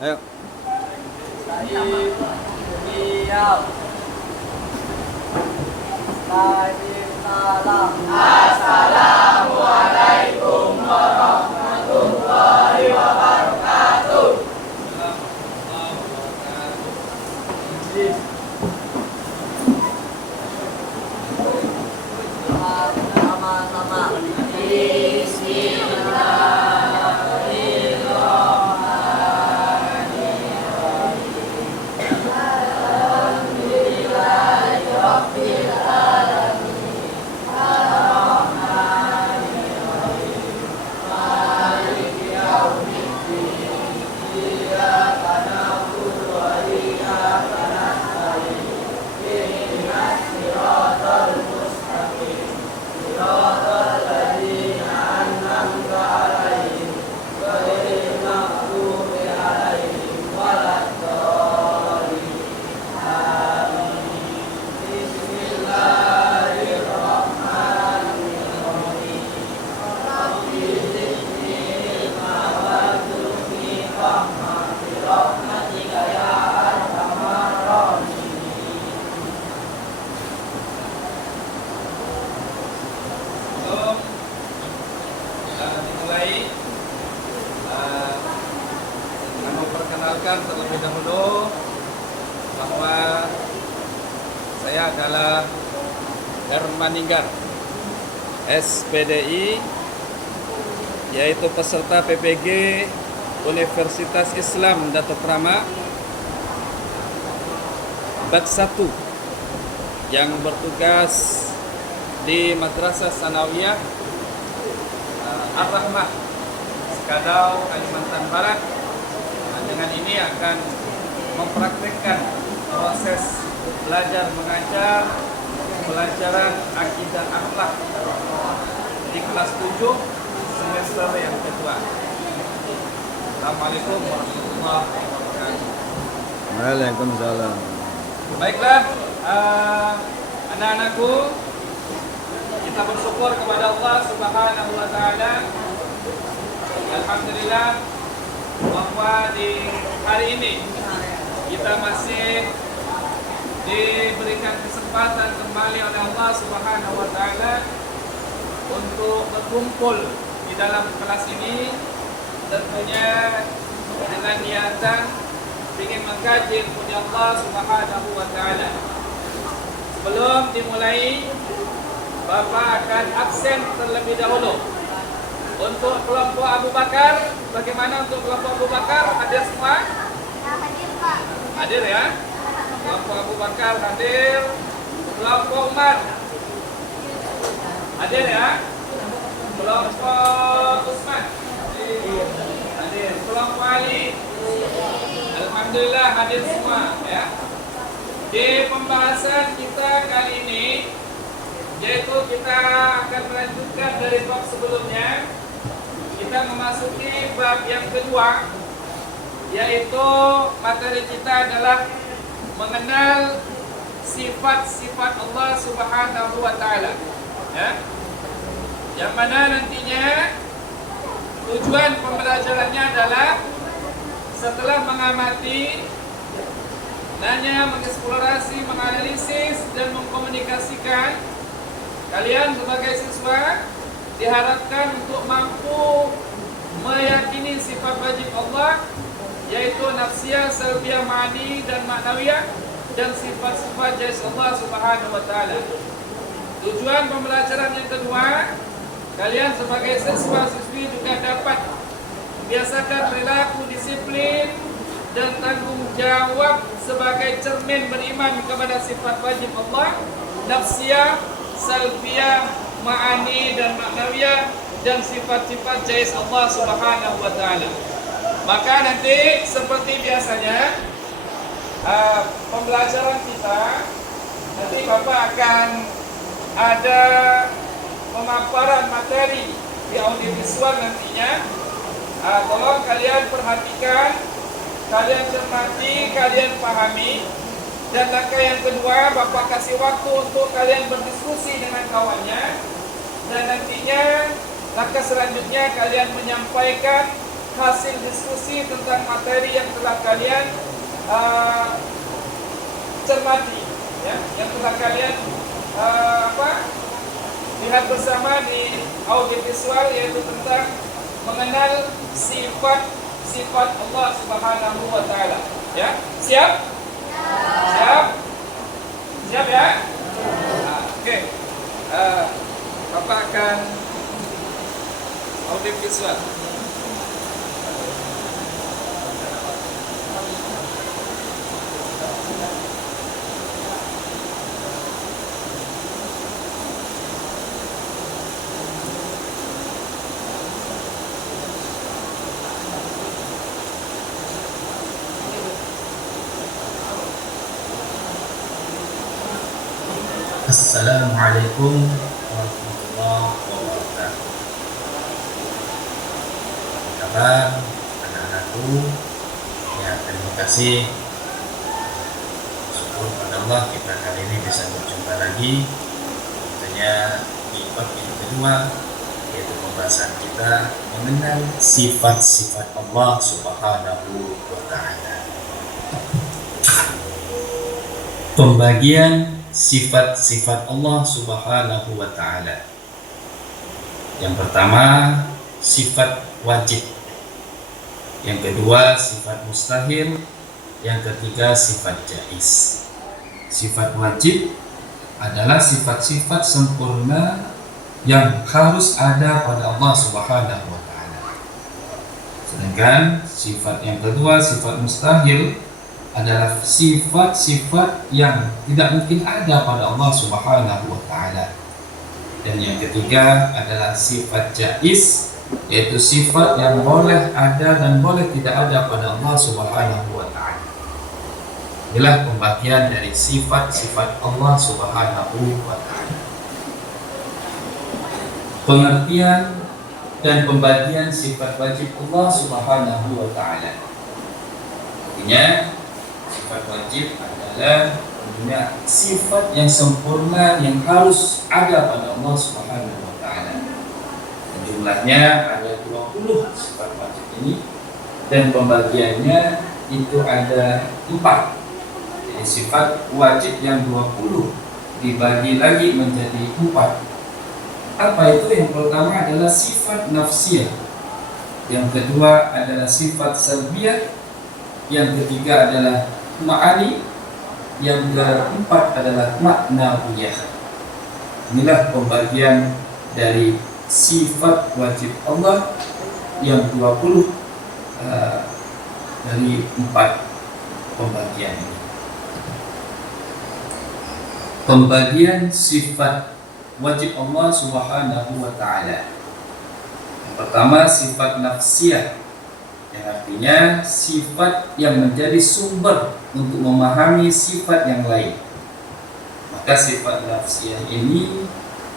Ayo. Diam. Salam. Assalamualaikum warahmatullahi wabarakatuh. Sama-sama. Terlebih dahulu bahwa saya adalah Herman Ninggar, SPDI, yaitu peserta PPG Universitas Islam Datuk Rama Batch 1 yang bertugas di Madrasah Sanawiyah Ar-Rahmah Sekadau, Kalimantan Barat. Dengan ini akan mempraktikkan proses belajar mengajar pelajaran akidah akhlak di kelas 7 semester yang kedua. Assalamualaikum warahmatullahi wabarakatuh. Waalaikumsalam. Baiklah, anak-anakku, kita bersyukur kepada Allah Subhanahu wa taala. Alhamdulillah bahwa di hari ini kita masih diberikan kesempatan kembali oleh Allah Subhanahu wa taala untuk berkumpul di dalam kelas ini, tentunya dengan niatan ingin mengkaji ilmu Allah Subhanahu wa taala. Sebelum dimulai, Bapak akan absen terlebih dahulu. Untuk kelompok Abu Bakar, bagaimana untuk kelompok Abu Bakar? Hadir semua? Ya, hadir Pak. Hadir ya? Kelompok Abu Bakar hadir. Kelompok Umar hadir ya? Kelompok Utsman hadir. Kelompok Ali, alhamdulillah hadir semua ya. Di pembahasan kita kali ini, yaitu kita akan melanjutkan dari bab sebelumnya. Kita memasuki bab yang kedua, yaitu materi kita adalah mengenal sifat-sifat Allah Subhanahu wa taala. Ya. Yang mana nantinya tujuan pembelajarannya adalah setelah mengamati, mengeksplorasi, menganalisis dan mengkomunikasikan, kalian sebagai siswa diharapkan untuk mampu meyakini sifat wajib Allah, yaitu nafsiyah, salbiyah, ma'ani dan ma'nawiyah, dan sifat-sifat jais Allah Subhanahu wa taala. Tujuan pembelajaran yang kedua, kalian sebagai siswa-siswi juga dapat membiasakan perilaku disiplin dan tanggung jawab sebagai cermin beriman kepada sifat wajib Allah, nafsiyah, salbiyah, ma'ani dan ma'nawiyah, dan sifat-sifat jais Allah Subhanahu wa taala. Maka nanti seperti biasanya pembelajaran kita, nanti Bapak akan ada pemaparan materi di audiovisual nantinya. Tolong kalian perhatikan, kalian cermati, kalian pahami. Dan langkah yang kedua, Bapak kasih waktu untuk kalian berdiskusi dengan kawannya. Dan nantinya langkah selanjutnya kalian menyampaikan hasil diskusi tentang materi yang telah kalian cermati, ya, yang telah kalian lihat bersama di audiovisual, yaitu tentang mengenal sifat Allah Subhanahu wa taala. Ya, siap? Siap? Siap ya? Oke. Bapak akan audiovisual. Assalamualaikum warahmatullahi wabarakatuh. Apa kabar anak-anakku? Ya, terima kasih. Syukur pada Allah kita kali ini bisa berjumpa lagi. Tentunya di bab yang kedua, yaitu pembahasan kita mengenal sifat-sifat Allah Subhanahu wa Ta'ala. Pembagian sifat-sifat Allah Subhanahu wa Ta'ala. Yang pertama, sifat wajib. Yang kedua, sifat mustahil. Yang ketiga, sifat jaiz. Sifat wajib adalah sifat-sifat sempurna yang harus ada pada Allah Subhanahu wa Ta'ala. Sedangkan sifat yang kedua, sifat mustahil, adalah sifat-sifat yang tidak mungkin ada pada Allah Subhanahu wa Ta'ala. Dan yang ketiga adalah sifat jaiz, yaitu sifat yang boleh ada dan boleh tidak ada pada Allah Subhanahu wa Ta'ala. Inilah pembagian dari sifat-sifat Allah Subhanahu wa Ta'ala. Pengertian dan pembagian sifat wajib Allah Subhanahu wa Ta'ala. Artinya, sifat wajib adalah sifat yang sempurna yang harus ada pada Allah Subhanahu wa Ta'ala. Jumlahnya ada 20 sifat wajib ini, dan pembagiannya itu ada 4. Jadi sifat wajib yang 20 dibagi lagi menjadi 4. Apa itu? Yang pertama adalah sifat nafsiyah, yang kedua adalah sifat salbiyah, yang ketiga adalah ma'ani, yang keempat adalah ma'nawiyah. Inilah pembagian dari sifat wajib Allah yang 20 dari 4 pembagian ini. Pembagian sifat wajib Allah Subhanahu wa Ta'ala. Yang pertama, sifat nafsiyah, yang artinya sifat yang menjadi sumber untuk memahami sifat yang lain. Maka sifat nafsiyah ini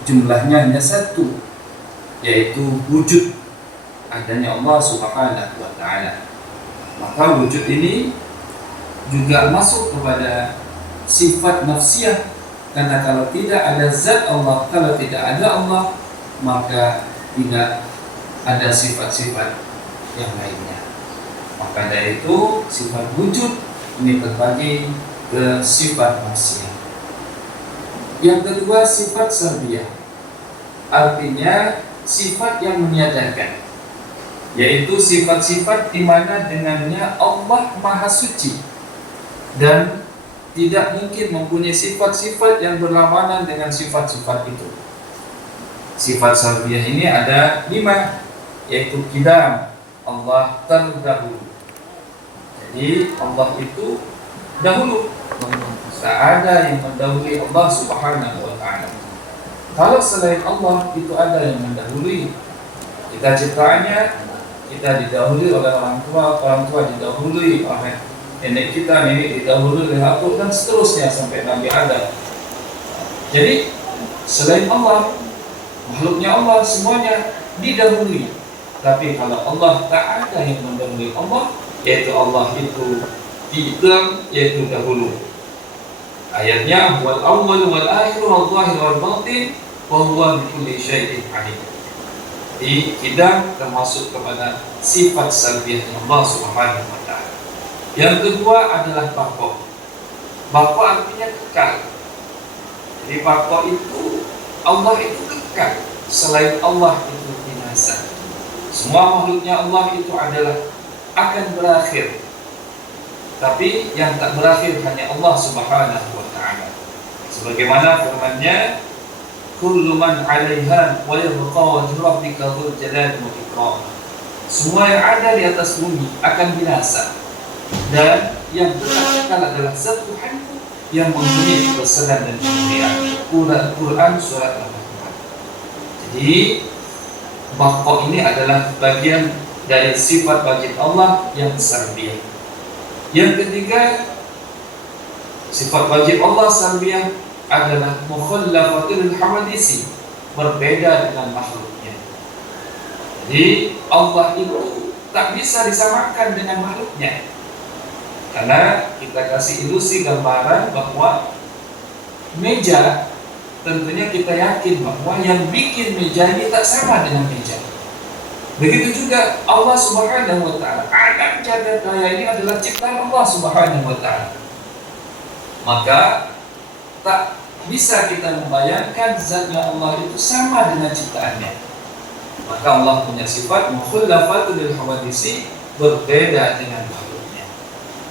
jumlahnya hanya 1, yaitu wujud adanya Allah Subhanahu wa Ta'ala. Maka wujud ini juga masuk kepada sifat nafsiyah, karena kalau tidak ada zat Allah, kalau tidak ada Allah, maka tidak ada sifat-sifat yang lainnya. Maka dari itu sifat wujud ini terbagi ke sifat nafsiyah. Yang kedua, sifat salbiyah, artinya sifat yang meniadakan, yaitu sifat-sifat di mana dengannya Allah Maha Suci dan tidak mungkin mempunyai sifat-sifat yang berlawanan dengan sifat-sifat itu. Sifat salbiyah ini ada 5, yaitu qidam, Allah terdahulu. Jadi Allah itu dahulu, tak ada yang mendahului Allah Subhanahu wa Ta'ala. Kalau selain Allah itu ada yang mendahului. Kita ciptaannya, kita didahului oleh orang tua didahului oleh nenek kita, nenek didahului oleh aku, dan seterusnya sampai Nabi Adam. Jadi selain Allah, makhluknya Allah semuanya didahului. Tapi kalau Allah tak ada yang mendahului Allah, yaitu Allah itu tidak, yaitu dahulu. Ayatnya wal awwal wal akhir wal zahir wal batin wa huwa bi kulli syai'in alim. Jadi kita termasuk kepada sifat salbiyah Allah Subhanahu wa taala. Yang kedua adalah baqa. Baqa artinya kekal. Jadi baqa itu Allah itu kekal. Selain Allah itu binasa. Semua makhluknya Allah itu adalah akan berakhir. Tapi yang tak berakhir hanya Allah Subhanahu wa taala. Sebagaimana firman-Nya, kullu man 'alaiha wa yabqa wajhu rabbika dzul jalali wal ikram. Semua yang ada di atas bumi akan binasa, dan yang tetap kekal adalah zat Tuhanku yang mempunyai kebesaran dan kemuliaan. Quran surat Al-Baqarah. Jadi baqa ini adalah bagian dari sifat wajib Allah yang salbiyah. Yang ketiga, sifat wajib Allah salbiyah adalah mukhallafatul hawadisi, berbeda dengan makhluknya. Jadi Allah itu tak bisa disamakan dengan makhluknya. Karena kita kasih ilusi gambaran bahwa meja, tentunya kita yakin bahwa yang bikin meja ini tak sama dengan meja. Begitu juga Allah Subhanahu wa taala. Alam jagat raya ini adalah ciptaan Allah Subhanahu wa taala. Maka tak bisa kita membayangkan zatnya Allah itu sama dengan ciptaannya. Maka Allah punya sifat mukhallafatul lil hawadisi, berbeda dengan makhluknya.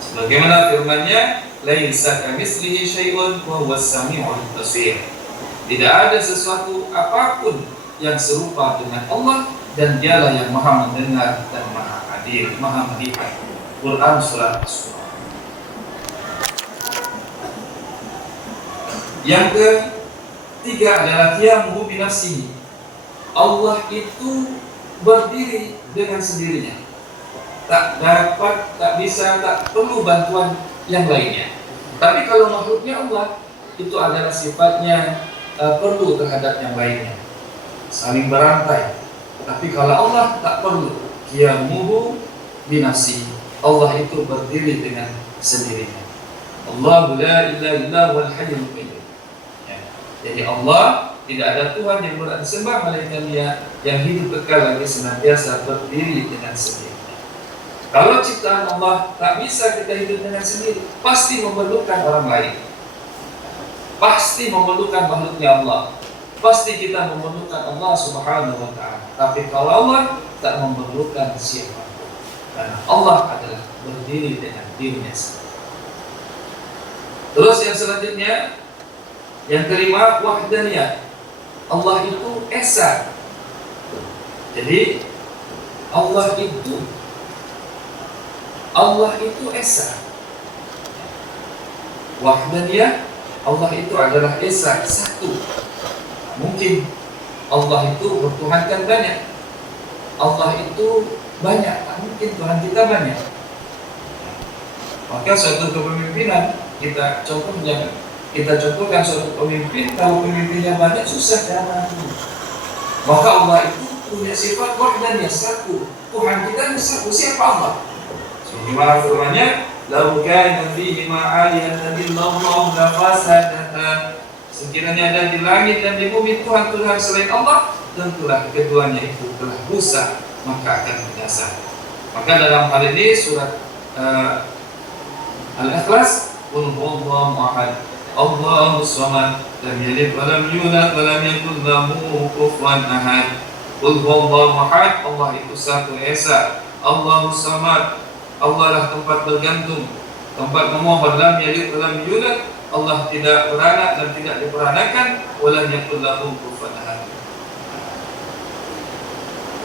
Sebagaimana firman-Nya, laisa kamitslihi syai'un wa huwas samiul basir. Tidak ada sesuatu apapun yang serupa dengan Allah, dan Dialah yang Maha mendengar dan Maha adil, Maha melihat. Quran surat As-Surah. Yang ketiga adalah qiyamuhu bi nafsihi. Allah itu berdiri dengan sendirinya. Tak dapat, tak bisa, tak perlu bantuan yang lainnya. Tapi kalau makhluknya Allah, itu adalah sifatnya perlu terhadap yang lainnya, saling berantai. Tapi kalau Allah tak perlu, qiyamuhu bi nafsihi. Allah itu berdiri dengan sendirinya. Allahu la ilaha illa huwal hayyul qayyum. Jadi Allah tidak ada Tuhan yang berhak disembah melainkan Dia yang hidup kekal lagi senantiasa berdiri dengan sendirinya. Kalau ciptaan Allah tak bisa kita hidup dengan sendiri, pasti memerlukan orang lain. Pasti memerlukan makhluknya Allah. Pasti kita memerlukan Allah Subhanahu wa taala. Tapi kalau Allah tak memerlukan siapapun, karena Allah adalah berdiri dengan dirinya sendiri. Terus yang selanjutnya, yang kelima, wahdaniyah. Allah itu esa. Jadi Allah itu esa. Wahdaniyah, Allah itu adalah esa, satu. Mungkin Allah itu bertuhankan banyak. Allah itu banyak, mungkin Tuhan kita banyak. Maka suatu kepemimpinan, kita contohkan suatu pemimpin, kalau pemimpinnya banyak susah jangan. Maka Allah itu punya sifat wahdaniyah, satu. Tuhan kita satu, siapa Allah? Sebagaimana firman-Nya, "Lau kana fihi ma'aliyatan illallah la fasadata." Sekiranya ada di langit dan di bumi Tuhan selain Allah, tentulah keduanya itu telah rusak, maka akan binasa. Maka dalam hal ini surat Al-Ikhlas, qul huwallahu ahad, Allahus samad, lam yalid wa lam yulad wa lam yakul lahu kufuwan ahad. Qul huwallahu ahad, Allah itu satu esa. Allahus samad, Allah lah tempat bergantung, tempat memohon. Lam yalid wa lam yulad, Allah tidak beranak dan tidak diperanakan. Wa lam yakul lahu kufuwan ahad.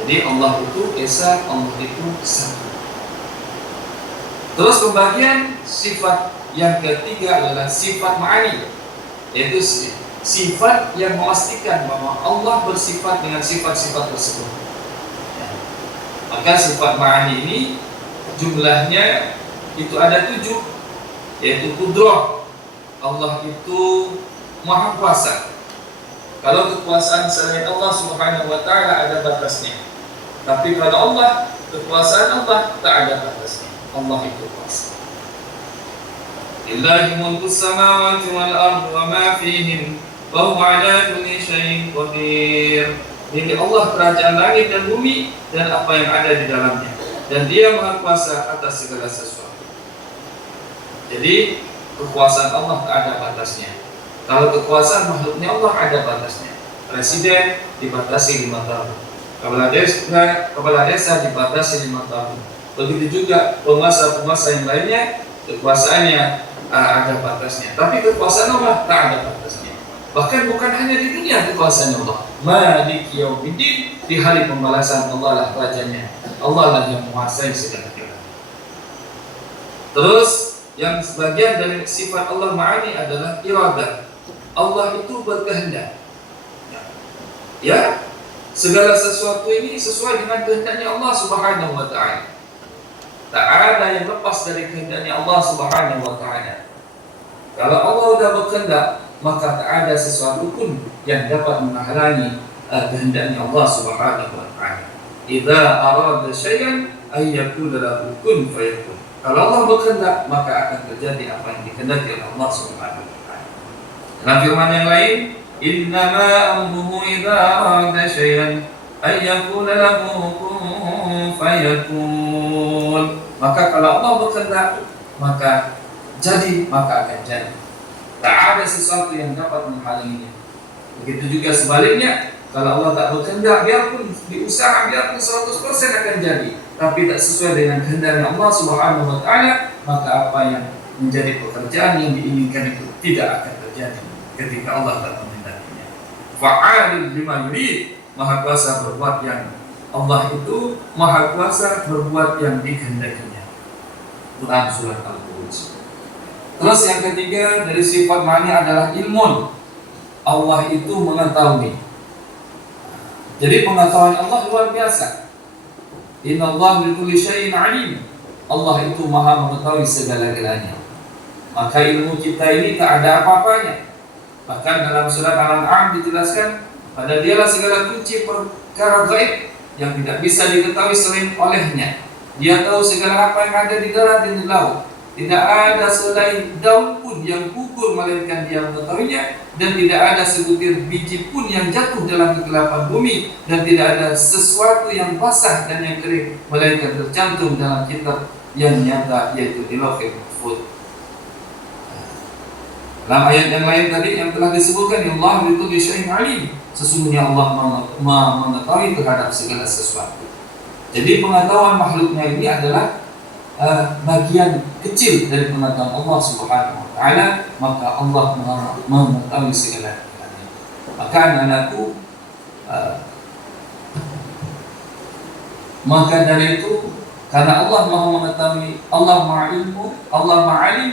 Jadi Allah itu esa, Allah itu satu. Terus pembagian sifat yang ketiga adalah sifat ma'ani, yaitu sifat yang memastikan bahwa Allah bersifat dengan sifat-sifat tersebut. Maka sifat ma'ani ini jumlahnya itu ada 7, yaitu kudrah. Allah itu maha kuasa. Kalau kekuasaan selain Allah Subhanahu wa taala ada batasnya. Tapi kalau Allah, kekuasaan Allah tak ada batasnya. Allah itu kuasa. Lillahi mulku samawati wal ardi wa ma fihim wa huwa ala kulli syai'in qadir. milik Allah kerajaan langit dan bumi dan apa yang ada di dalamnya, dan Dia Maha Kuasa atas segala sesuatu. Jadi kekuasaan Allah tak ada batasnya. Kalau kekuasaan makhluknya Allah ada batasnya. Presiden dibatasi 5 tahun, kepala desa dibatasi 5 tahun. Begitu juga penguasa-penguasa yang lainnya, kekuasaannya ada batasnya. Tapi kekuasaan Allah tak ada batasnya. Bahkan bukan hanya di dunia kekuasaan Allah. Maliki yaumiddin, di hari pembalasan Allah lah rajanya. Allah lah yang menguasai segala-galanya. Terus yang sebagian dari sifat Allah Ma'ani adalah iradah. Allah itu berkehendak. Ya, segala sesuatu ini sesuai dengan kehendaknya Allah Subhanahu wa Ta'ala. Tak ada yang lepas dari kehendaknya Allah Subhanahu wa Ta'ala. Kalau Allah sudah berkehendak, maka tak ada sesuatu pun yang dapat menghalangi kehendaknya Allah Subhanahu wa Ta'ala. Idza arada syai'an ay yakuna lahu kun fayakun. Kalau Allah berkehendak, maka akan terjadi apa yang dikehendaki oleh Allah Subhanahu wa Ta'ala. Dalam firman yang lain, innama amruhu idza arada syai'an ay yakuna lahu kun fayakun. Maka kalau Allah berkehendak, maka akan jadi. Tak ada sesuatu yang dapat menghalanginya. Begitu juga sebaliknya, kalau Allah tak berkehendak, biarpun diusaha, biarpun 100% akan jadi, tapi tak sesuai dengan kehendaknya Allah Subhanahu wa Ta'ala, maka apa yang menjadi pekerjaan yang diinginkan itu tidak akan terjadi ketika Allah tak menghendakinya. Fa'alul lima yurid, Maha Kuasa berbuat yang Allah itu Maha Kuasa berbuat yang dikehendakinya. Quran surat Al-Quds. Terus yang ketiga dari sifat Ma'ani adalah ilmun. Allah itu mengetahui. Jadi pengetahuan Allah luar biasa. Innallaha bikulli syai'in alim. Allah itu Maha mengetahui segala-galanya. Maka ilmu kita ini tak ada apa-apanya. Bahkan dalam surat Al-An'am dijelaskan, pada Dialah segala kunci perkara gaib yang tidak bisa diketahui selain olehnya. Dia tahu segala apa yang ada di darat dan di laut. Tidak ada selain daun pun yang gugur melainkan Dia mengetahuinya, dan tidak ada sebutir biji pun yang jatuh dalam kegelapan bumi, dan tidak ada sesuatu yang basah dan yang kering melainkan tercantum dalam kitab yang nyata, yaitu di Lauhul Mahfuz. Dalam ayat yang lain tadi yang telah disebutkan, Allah bikulli syai'in alim, sesungguhnya Allah mengetahui terhadap segala sesuatu. Jadi pengetahuan makhluknya ini adalah bagian kecil dari pengetahuan Allah Subhanahu wa Ta'ala, maka Allah mengetahui segala-galanya. Maka anak-anakku, maka dari itu, karena Allah Maha mengetahui, Allah Maha ilmu, Allah Maha alim,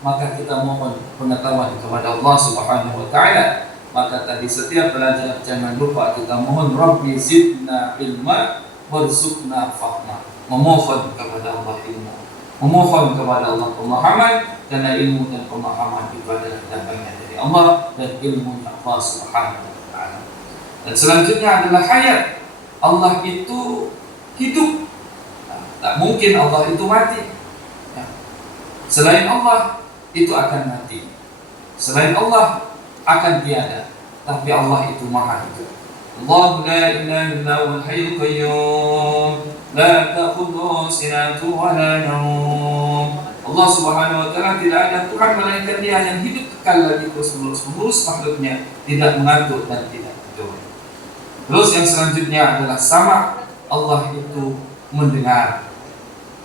maka kita mohon pengetahuan kepada Allah Subhanahu wa Ta'ala. Maka tadi setiap belajar jangan lupa kita mohon Rabbi zidna ilma warzuqna fahma. Memohon kepada Allah ilmu, memohon kepada Allah pemahaman, karena ilmu dan pemahaman itu adalah datangnya dari Allah dan ilmu Allah Subhanahu wa Ta'ala. Dan selanjutnya adalah hayat. Allah itu hidup. Tak mungkin Allah itu mati. Selain Allah itu akan mati. Selain Allah akan tiada. Tapi Allah itu maha hidup. Allah la ilaha illa huwal hayyul qayyum, la ta'khudhuhu sinatun wa la nawm. Allah Subhanahu wa Ta'ala tidak ada Tuhan melainkan Dia yang hidup kekal lagi terus menerus makhluknya, tidak mengantuk dan tidak tidur. Terus yang selanjutnya adalah sama. Allah itu mendengar.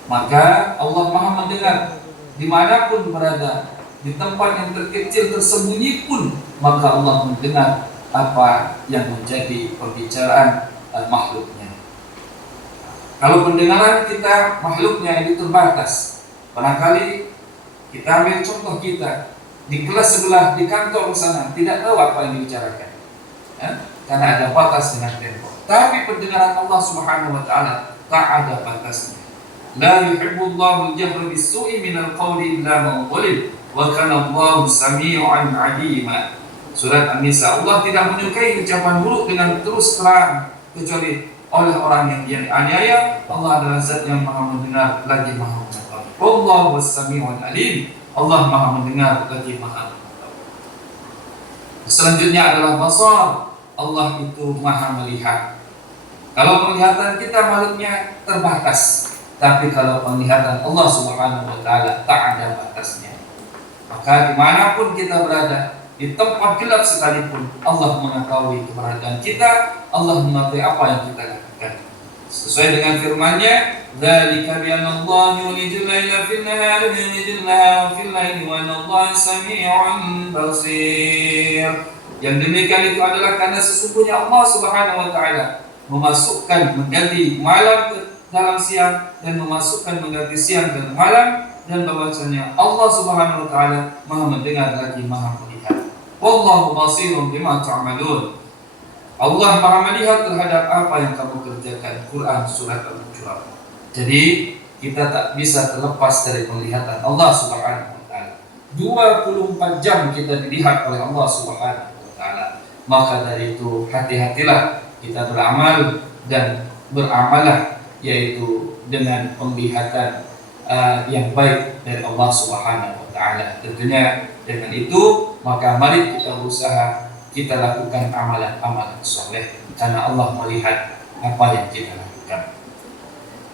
Maka Allah Maha mendengar dimanapun berada, di tempat yang terkecil tersembunyi pun, maka Allah mendengar apa yang menjadi pembicaraan makhluknya. Kalau pendengaran kita makhluknya itu terbatas, barangkali kita ambil contoh kita di kelas sebelah, di kantor sana, tidak tahu apa yang dibicarakan, ya? Karena ada batas dengan tembok. Tapi pendengaran Allah Subhanahu wa Ta'ala tak ada batasnya. La yuhibbullahu al-jahra bis-su'i minal qawli illa man zulim, wa kana Allahu samii'an 'alima. Surat An-Nisa. Allah tidak menyukai ucapan buruk dengan terus terang kecuali oleh orang yang dia aniaya. Allah adalah zat yang maha mendengar lagi maha mengetahui. Allahu was-sami'ul alim. Allah maha mendengar lagi maha mengetahui. Selanjutnya adalah basar. Allah itu maha melihat. Kalau penglihatan kita makhluknya terbatas, tapi kalau penglihatan Allah Subhanahu wa Ta'ala tak ada batasnya. Maka dimanapun kita berada, di tempat gelap sekalipun, Allah mengetahui keberadaan kita, Allah mengetahui apa yang kita lakukan. Sesuai dengan firman-Nya, "Dzalika bi anna Allah yulijul laila fil nahari wa yulijul nahara fil laili wa anna Allaha samii'un basir." Yang demikian itu adalah karena sesungguhnya Allah Subhanahu wa Ta'ala memasukkan mengganti malam ke dalam siang dan memasukkan mengganti siang dan malam, dan bahwasanya Allah Subhanahu wa Ta'ala Maha mendengar lagi Maha melihat. Wallahu basirun bima ta'malun. Allah Maha melihat terhadap apa yang kamu kerjakan. Quran surat Al-Hujurat. Jadi kita tak bisa terlepas dari penglihatan Allah Subhanahu wa Ta'ala. 24 jam kita dilihat oleh Allah Subhanahu wa Ta'ala. Maka dari itu hati-hatilah kita beramal dan beramalah, yaitu dengan penglihatan yang baik dari Allah Subhanahu wa Ta'ala. Tentunya dengan itu maka mari kita berusaha kita lakukan amalan-amalan soleh, karena Allah melihat apa yang kita lakukan.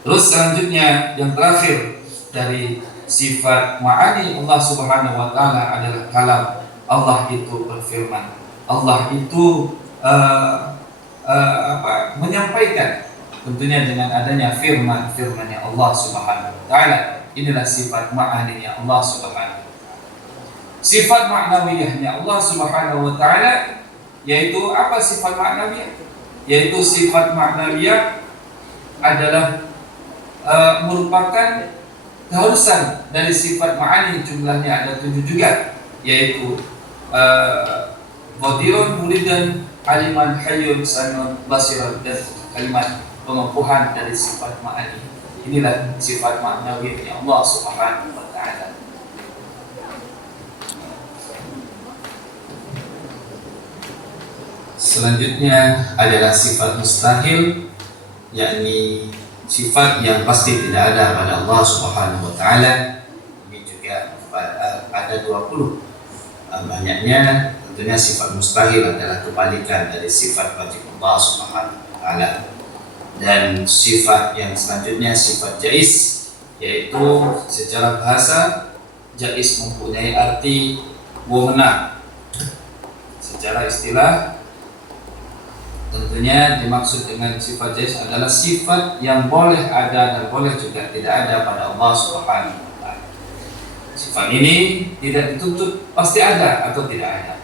Terus selanjutnya yang terakhir dari sifat ma'ani Allah Subhanahu wa Ta'ala adalah kalam. Allah itu berfirman. Allah itu menyampaikan, tentunya dengan adanya firman-firman-Nya Allah Subhanahu wa Ta'ala. Inilah sifat ma'aninya Allah Subhanahu wa Ta'ala. Sifat ma'nawiyahnya Allah Subhanahu wa Ta'ala, yaitu apa sifat ma'nawiyah? Yaitu sifat ma'nawiyah adalah merupakan keharusan dari sifat ma'ani. Jumlahnya ada 7 juga, yaitu qadirun, muridan, aliman, hayyun, sami'un, basiran, dan kalimat pengempuhan dari sifat ma'ani. Inilah sifat ma'nawiyahnya Allah Subhanahu wa Ta'ala. Selanjutnya adalah sifat mustahil, yakni sifat yang pasti tidak ada pada Allah Subhanahu wa Ta'ala. Ini juga ada 20. Banyaknya tentunya sifat mustahil adalah kebalikan dari sifat wajib Allah Subhanahu wa Ta'ala. Dan sifat yang selanjutnya sifat jaiz, yaitu secara bahasa jaiz mempunyai arti wewenang. Secara istilah tentunya dimaksud dengan sifat jaiz adalah sifat yang boleh ada dan boleh juga tidak ada pada Allah Subhanahu wa Ta'ala. Sifat ini tidak dituntut pasti ada atau tidak ada.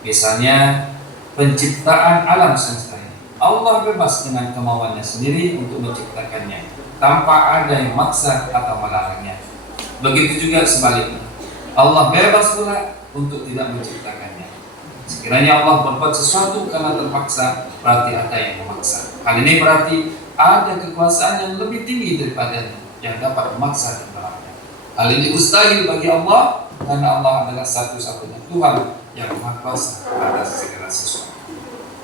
Misalnya penciptaan alam semesta ini, Allah bebas dengan kemauannya sendiri untuk menciptakannya tanpa ada yang maksa atau melarangnya. Begitu juga sebaliknya, Allah bebas pula untuk tidak menciptakannya. Sekiranya Allah berbuat sesuatu karena terpaksa, berarti ada yang memaksa. Hal ini berarti ada kekuasaan yang lebih tinggi daripada yang dapat memaksa dan melarang. Hal ini mustahil bagi Allah, karena Allah adalah satu-satunya Tuhan yang maha kuasa atas segala sesuatu.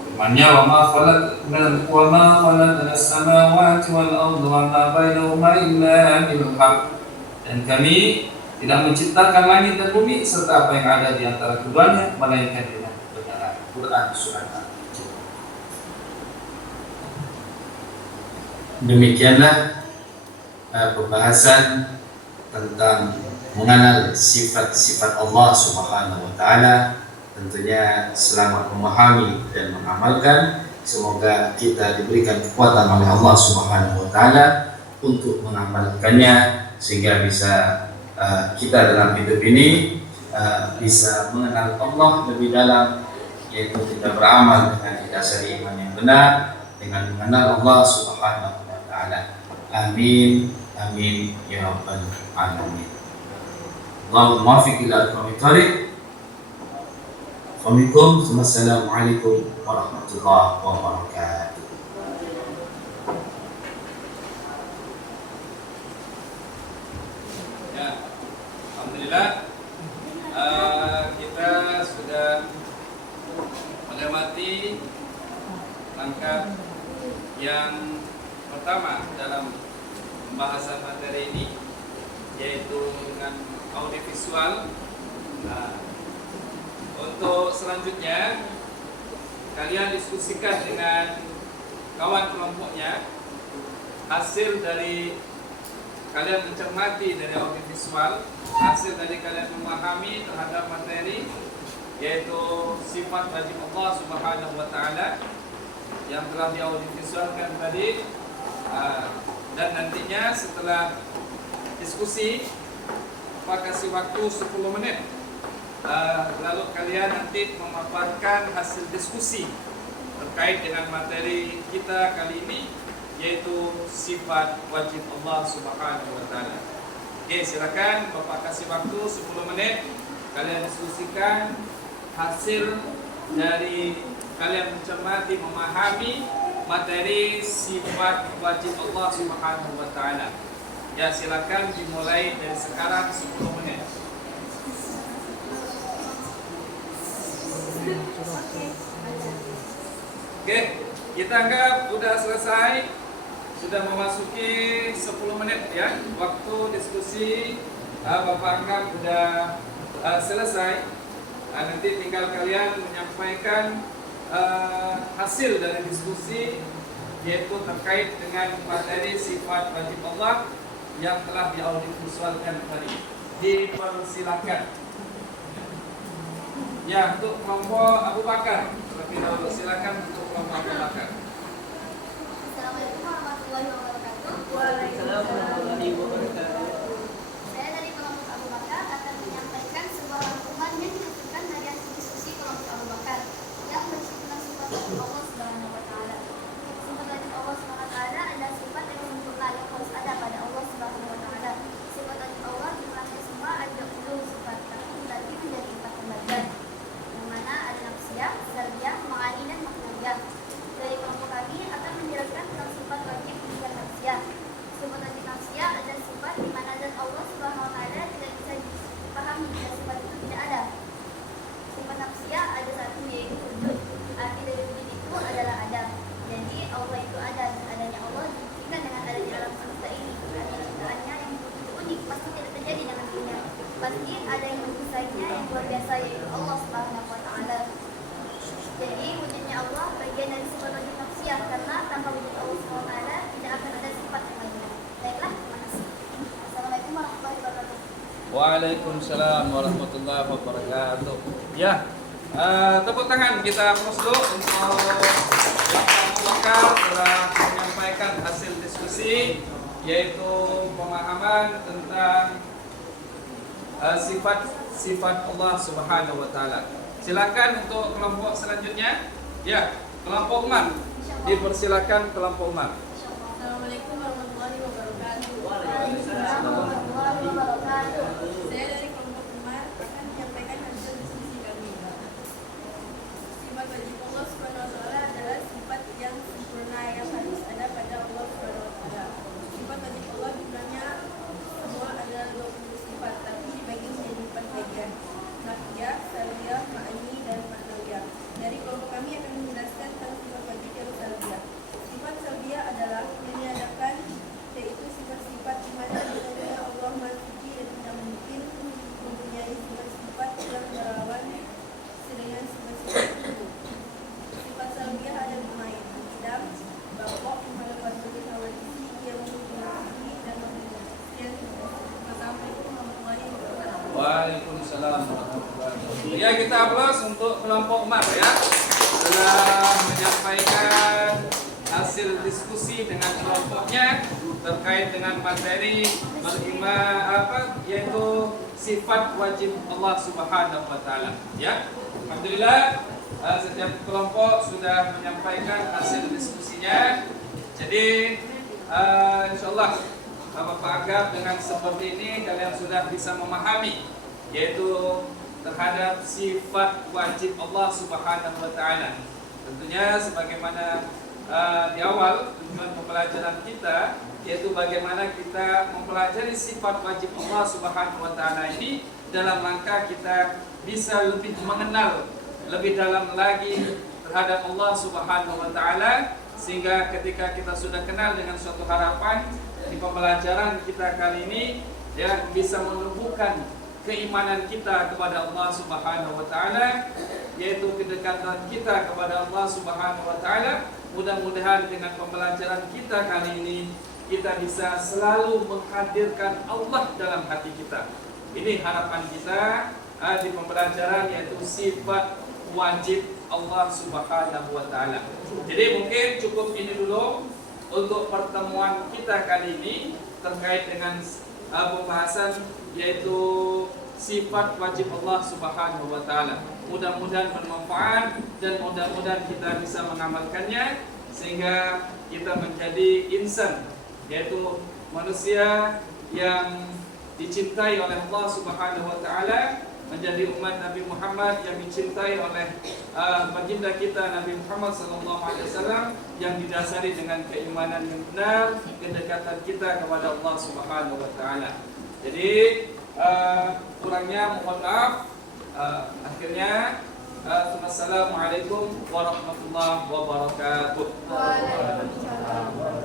Firman-Nya, wa ma khalaqna as-samawati wal arda wa ma bainahuma illa bil haqq. Dan kami tidak menciptakan langit dan bumi serta apa yang ada di antara keduanya melainkan dengan kebenaran. Quran surat Al-Hijr. Demikianlah pembahasan tentang mengenal sifat-sifat Allah Subhanahu wa Ta'ala. Tentunya selamat memahami dan mengamalkan. Semoga kita diberikan kekuatan oleh Allah Subhanahu wa Ta'ala untuk mengamalkannya, sehingga bisa kita dalam hidup ini bisa mengenal Allah lebih dalam, yaitu kita beramal dengan didasari iman yang benar dengan mengenal Allah Subhanahu wa Ta'ala. Amin amin ya rabbal alamin. Allahumma muwaffiq ila aqwamit thariq. Assalamualaikum warahmatullahi wabarakatuh. Ya, alhamdulillah kita sudah melewati langkah yang pertama dalam pembahasan materi ini, yaitu dengan audiovisual. Nah, untuk selanjutnya kalian diskusikan dengan kawan kelompoknya hasil dari kalian mencermati dari audiovisual, hasil dari kalian memahami terhadap materi yaitu sifat wajib Allah Subhanahu wa taala yang telah diaudiovisualkan tadi. Dan nantinya setelah diskusi kasih waktu 10 menit, lalu kalian nanti memaparkan hasil diskusi terkait dengan materi kita kali ini, yaitu sifat wajib Allah Subhanahu wa taala. Oke, silakan Bapak kasih waktu 10 menit, kalian diskusikan hasil dari kalian mencermati, memahami materi sifat wajib Allah Subhanahu wa taala. Ya, silakan dimulai dari sekarang 10 menit. Oke, kita anggap sudah selesai. Sudah memasuki 10 menit ya. Waktu diskusi Bapak anggap sudah selesai. Nanti tinggal kalian menyampaikan hasil dari diskusi, yaitu terkait dengan materi sifat wajib Allah yang telah diaudiovisualkan tadi. Dipersilakan. Ya, untuk kelompok Abu Bakar terlebih dahulu, silakan untuk kelompok Abu Bakar. Assalamualaikum warahmatullahi wabarakatuh. Waalaikumsalam warahmatullahi wabarakatuh. Saya dari kelompok Abu Bakar akan menyampaikan sebuah rangkuman yang dihasilkan dari hasil diskusi kelompok Abu Bakar yang berisikan sifat wajib Allah Subhanahu wa taala. Sifat wajib Allah Subhanahu wa taala adalah sifat yang sempurna yang harus ada pada Allah Subhanahu wa taala. Sifat wajib Allah jumlahnya semua ada 10 sifat, tapi dibagi menjadi 4 pembagian, yang mana ada nafsiyah, syariah, ma'ani dan maknawiyah. Dari kelompok kami akan menjelaskan tentang sifat wajib dan nafsiyah. Sifat wajib nafsiyah adalah sifat di mana zat Allah Subhanahu wa taala tidak bisa dipahami dan sifat itu tidak ada. Sifat nafsiyah ada satu, yaitu wujud. Arti dari wujud itu adalah ada. Jadi Allah itu ada, dan adanya Allah dibuktikan dengan adanya alam semesta ini. Arti ciptaannya yang begitu unik, pasti tidak terjadi dengan dirinya. Pasti ada yang mendesainnya yang luar biasa, yaitu Allah Subhanahu wa taala. Jadi wujudnya Allah bagian dari sifat wajib nafsiyah, karena tanpa wujud Allah Subhanahu wa taala tidak akan ada sifat yang lainnya. Baiklah, terima kasih. Assalamualaikum warahmatullahi wabarakatuh. Waalaikumsalam warahmatullahi wabarakatuh. Ya, tepuk tangan kita dulu untuk Bapak Abu Bakar telah menyampaikan hasil diskusi, yaitu pemahaman tentang sifat Allah Subhanahu wa taala. Silakan untuk kelompok selanjutnya. Ya, kelompok Umar. Dipersilakan kelompok Umar. Assalamualaikum warahmatullahi wabarakatuh. Waalaikumsalam warahmatullahi wabarakatuh. Saya dari kelompok Umar akan menyampaikan hasil diskusi kami. Sifat wajib Allah Subhanahu wa taala adalah sifat yang sempurna yang harus ada pada Allah Subhanahu wa taala. Sifat wajib Allah jumlahnya semua adalah 20 sifat, tapi dibagi menjadi 4 bagian. Nafiyah, syariah, ma'ani, dan maknawiyah. Dari kelompok kami akan menjelaskan tentang sifat wajib yang syariah. Sifat syariah adalah meniadakan, yaitu sifat-sifat di mana dirinya Allah Maha Suci dan tidak mungkin mempunyai sifat-sifat yang berlawan dengan sifat-sifat itu. Sifat syariah ada 5, yaitu idam, baqo, malakul hawadisi, yang memiliki dan memiliki. Wassalamualaikum warahmatullahi wabarakatuh. Waalaikumsalam warahmatullahi wabarakatuh. Ya, kita aplaus untuk kelompok Umar ya, telah menyampaikan hasil diskusi dengan kelompoknya terkait dengan materi yaitu sifat wajib Allah Subhanahu wa taala. Ya, alhamdulillah setiap kelompok sudah menyampaikan hasil diskusinya. Jadi insyaallah Bapak anggap dengan seperti ini kalian sudah bisa memahami, yaitu terhadap sifat wajib Allah Subhanahu wa taala. Tentunya sebagaimana di awal tujuan pembelajaran kita, yaitu bagaimana kita mempelajari sifat wajib Allah Subhanahu wa taala ini dalam rangka kita bisa lebih mengenal lebih dalam lagi terhadap Allah Subhanahu wa taala, sehingga ketika kita sudah kenal dengan suatu harapan di pembelajaran kita kali ini ya bisa menumbuhkan keimanan kita kepada Allah Subhanahu wa taala yaitu kedekatan kita kepada Allah Subhanahu wa taala. Mudah-mudahan dengan pembelajaran kita kali ini kita bisa selalu menghadirkan Allah dalam hati kita. Ini harapan kita di pembelajaran, yaitu sifat wajib Allah Subhanahu wa taala. Jadi mungkin cukup ini dulu untuk pertemuan kita kali ini terkait dengan pembahasan yaitu sifat wajib Allah Subhanahu wa taala. Mudah-mudahan bermanfaat dan mudah-mudahan kita bisa mengamalkannya sehingga kita menjadi insan, yaitu manusia yang dicintai oleh Allah Subhanahu wa taala, menjadi umat Nabi Muhammad yang dicintai oleh baginda kita Nabi Muhammad sallallahu alaihi wasallam, yang didasari dengan keimanan yang benar, kedekatan kita kepada Allah Subhanahu wa taala. Jadi kurangnya mohon maaf. Akhirnya Assalamualaikum warahmatullahi wabarakatuh. Waalaikumsalam.